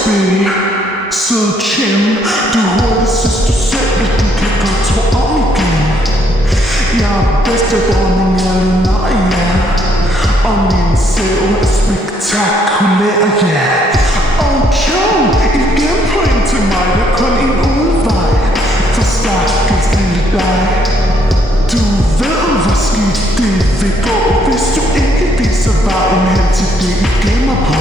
spil. Så chill, du hurtigt synes du selv, at du kan godt tro om igen. Jeg er bedste dronning af Lunaria, og min sæv er spektakulær, ja. Og Joe, igen point til mig, der er kun en udvej. For stakkels lille dig. Du ved, hvor skidt det vil gå, hvis du ikke viser vejen hen til det, I gemmer på.